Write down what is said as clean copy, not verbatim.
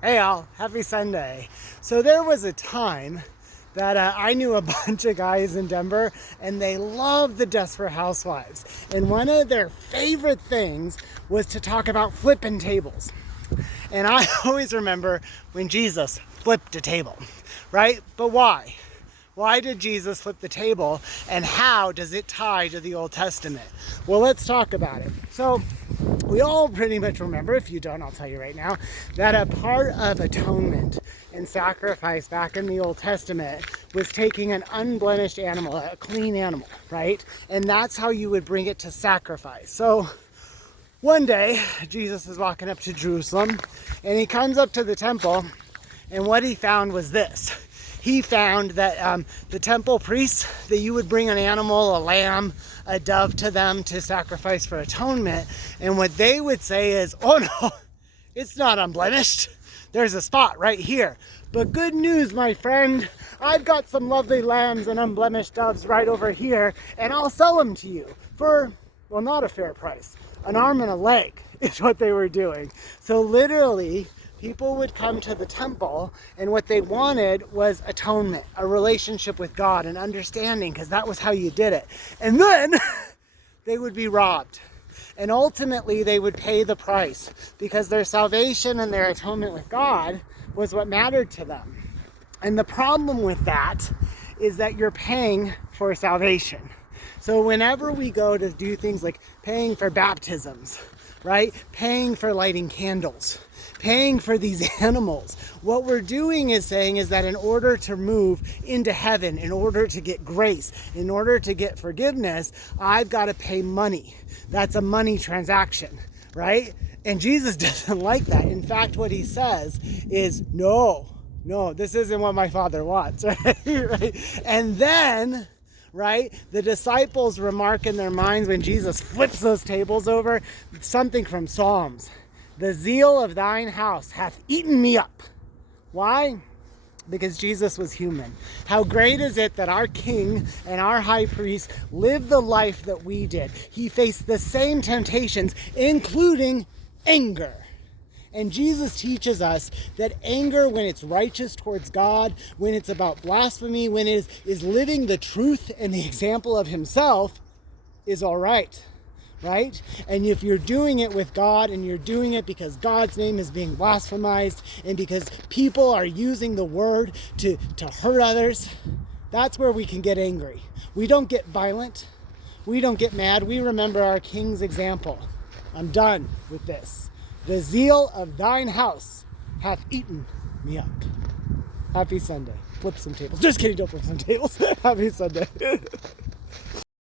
Hey all, happy Sunday. So there was a time that I knew a bunch of guys in Denver and they loved the Desperate Housewives. And one of their favorite things was to talk about flipping tables. And I always remember when Jesus flipped a table, right? But why? Why did Jesus flip the table and how does it tie to the Old Testament? Well, let's talk about it. So we all pretty much remember, if you don't, I'll tell you right now, that a part of atonement and sacrifice back in the Old Testament was taking an unblemished animal, a clean animal, right? And that's how you would bring it to sacrifice. So one day, Jesus is walking up to Jerusalem and he comes up to the temple, and what he found was this. He found that the temple priests, that you would bring an animal, a lamb, a dove to them to sacrifice for atonement. And what they would say is, oh no, it's not unblemished. There's a spot right here. But good news, my friend, I've got some lovely lambs and unblemished doves right over here, and I'll sell them to you for, well, not a fair price. An arm and a leg is what they were doing. So literally, people would come to the temple, and what they wanted was atonement, a relationship with God, an understanding, because that was how you did it. And then they would be robbed. And ultimately, they would pay the price because their salvation and their atonement with God was what mattered to them. And the problem with that is that you're paying for salvation. So whenever we go to do things like paying for baptisms, right? Paying for lighting candles, paying for these animals. What we're doing is saying is that in order to move into heaven, in order to get grace, in order to get forgiveness, I've got to pay money. That's a money transaction, right? And Jesus doesn't like that. In fact, what he says is, no, this isn't what my Father wants, right? And then, right, the disciples remark in their minds when Jesus flips those tables over, something from Psalms. The zeal of thine house hath eaten me up. Why? Because Jesus was human. How great is it that our King and our high priest lived the life that we did. He faced the same temptations, including anger. And Jesus teaches us that anger, when it's righteous towards God, when it's about blasphemy, when it is living the truth and the example of himself, is all right. Right? And if you're doing it with God and you're doing it because God's name is being blasphemized and because people are using the word to hurt others, that's where we can get angry. We don't get violent. We don't get mad. We remember our King's example. I'm done with this. The zeal of thine house hath eaten me up. Happy Sunday. Flip some tables. Just kidding, don't flip some tables. Happy Sunday.